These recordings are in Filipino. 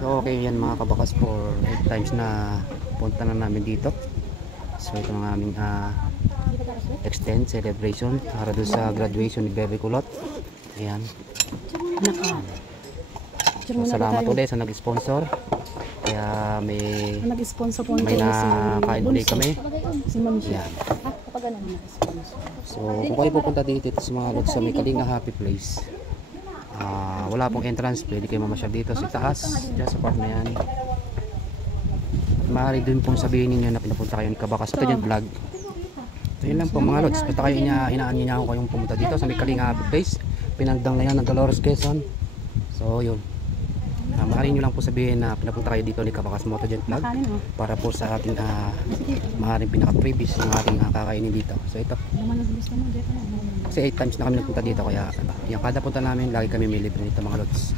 So okay yan mga kabakas, for 8 times na punta na namin dito. So ito ang aming extend celebration para doon sa graduation ni Bebe Kulot. Ayan. So, salamat ulit sa nag-sponsor. Kaya may nag-sponsor po may nakain ulit kami. Si Ma'am Gia. Ayan. Kapag ano nag-sponsor. So kung kayo pupunta dito sa mga lods sa may Kalinga Happy Place, wala pong entrance, pwede kayo mamasyal dito sa taas, dyan sa part na yan. At maaari din pong sabihin ninyo na pinapunta kayo ni Kabakas Student Vlog. So yun lang po mga lods, basta kayo hinaan niya ako kayong pumunta dito sa may Kalinga Happy Place, pinagdang na yan ng Dolores, Quezon. So yun, maaari nyo lang po sabihin na pinapunta kayo dito ni Kabakas Student Vlog para po sa ating maaaring pinaka-previous ng ating kakainin dito. So ito, kasi 8 times na kami nagpunta dito, kaya yung kada punta namin lagi kami may libre nito mga lods.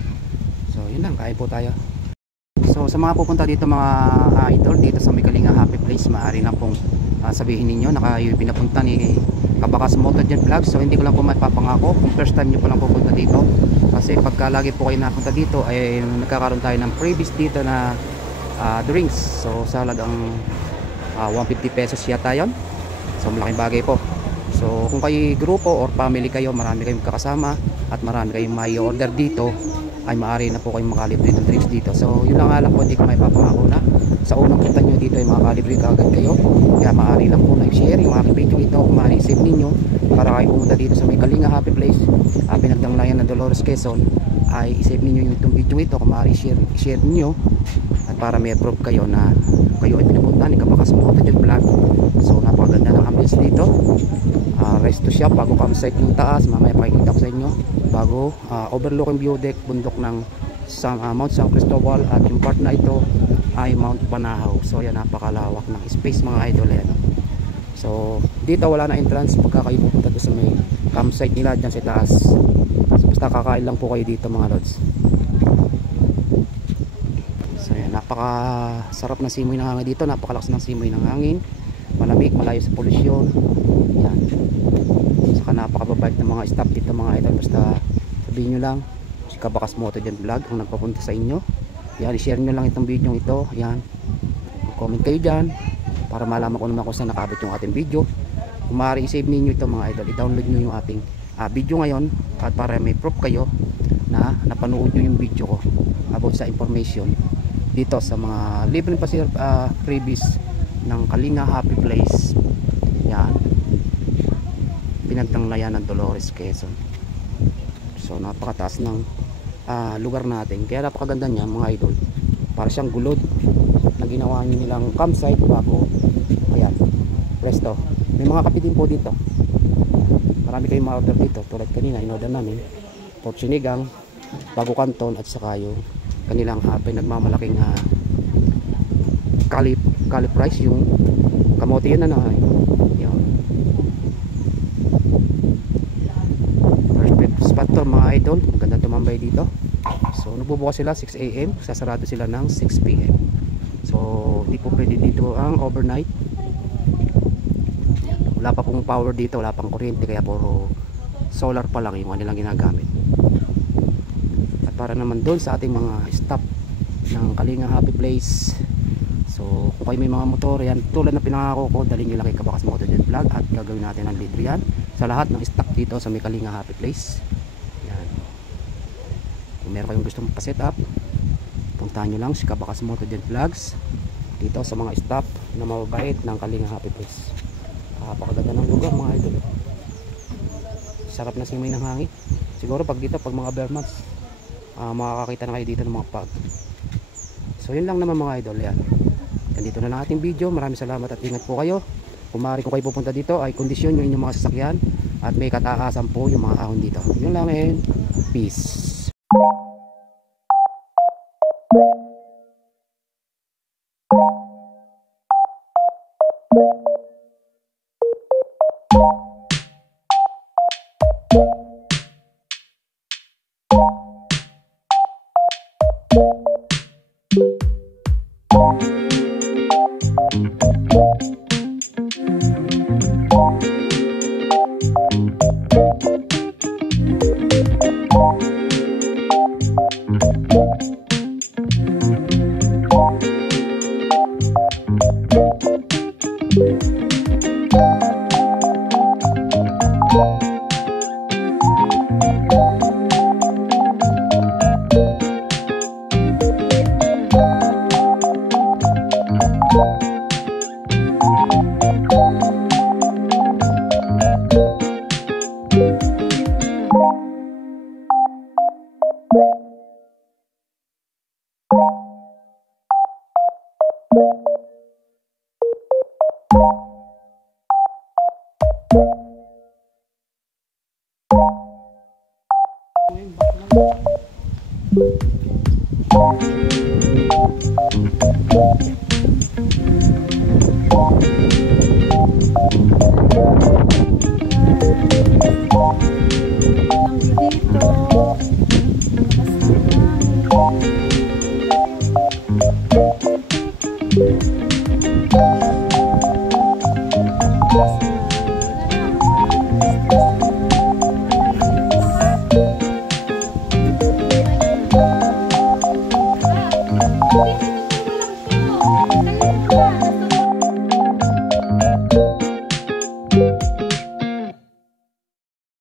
So yun lang, kain po tayo. So sa mga pupunta dito mga idol dito sa may Kalinga Happy Place, maaari na pong sabihin ninyo na kayo pinapunta ni Kabakas Motovlog Vlog. So hindi ko lang po mapapangako kung first time nyo po lang pupunta dito, kasi pagka lagi po kayo napunta dito ay nagkakaroon tayo ng previous dito na drinks. So sa halagang 150 pesos yata yun. So malaking bagay po. So kung kayo grupo or family kayo, marami kayong kakasama at marami kayong may order dito, ay maaari na po kayong makalibre ng drinks dito. So yun lang alam po, hindi ko may papangako na sa unang punta nyo dito ay makalibre kaagad kayo. Kaya maaari lang po na i-share yung aking video ito, kung maaari i-save ninyo para kayo pumunta dito sa may Kalinga Happy Place, pinagdanglayan ng Dolores, Quezon, ay i-save ninyo yung video ito, kung maaari i-share ninyo at para may approve kayo na kayo ay pinapunta ni Kabakas Motovlog Vlog. So napakaganda ng ambience dito. Resto shop, bago campsite yung taas, mamaya pakikita ko sa inyo, bago overlooking view deck, bundok ng Mount San Cristobal, at yung part na ito ay Mount Banahaw. So yan, napakalawak ng space mga idol yan. So dito wala na entrance pagka kayo pupunta sa may campsite nila dyan sa taas. So, basta kakain lang po kayo dito mga lods. So yan, napakasarap ng simoy ng hangin dito, napakalakas ng simoy ng hangin, malamig, malayo sa polusyon. Yan, saka napakababait ng mga staff dito mga idol. Basta sabihin nyo lang si Kabakas Motovlog Vlog ang nagpapunta sa inyo. Yan, i-share nyo lang itong video ito. Yan, comment kayo dyan para malaman ko naman kung saan nakabot yung ating video. Kung maaari i-save ninyo ito mga idol, i-download nyo yung ating video ngayon, at para may proof kayo na napanood nyo yung video ko about sa information dito sa mga libreng previous ng Kalinga Happy Place. Yan, pinagtanglayan ng Dolores, Quezon. So napakataas ng lugar natin, kaya napakaganda niya mga idol. Para siyang gulod na ginawa nilang campsite bago, ayan, resto. May mga kape din po dito, marami kayong ma-order dito. Tulad kanina, in-order namin pork sinigang, bago kanton, at saka yung kanilang nagmamalaking calip rice, yung kamote yun na yun. Perfect spot to mga idol, maganda tumambay dito. So nagbubukas sila 6 AM, sasarado sila ng 6 PM. So di po pwede dito ang overnight. Wala pa pong power dito, wala pang kuryente, kaya puro solar pa lang yung kanilang ginagamit. At para naman doon sa ating mga staff ng Kalinga Happy Place, so kung kayo may mga motor, yan tulad na pinangako ko, dalhin nyo lang kay Kabakas Motovlog Vlog at gagawin natin ang libre yan sa lahat ng stock dito sa may Kalinga Happy Place. Yan, kung meron kayong gustong pa-set up, puntahan nyo lang si Kabakas Motovlog Vlogs dito sa mga staff na mababait ng Kalinga Happy Place. Napakaganda ng lugar mga idol. Sarap na simoy ng hangin. Siguro pag dito, pag mga bare months, makakakita na kayo dito ng mga pag. So yun lang naman mga idol. Yan, dito na lang ating video. Maraming salamat at ingat po kayo. Kung maaari kung kayo pupunta dito, ay kondisyon nyo inyong mga sasakyan at may kataasan po yung mga ahon dito. Yun lang, and peace. Dito.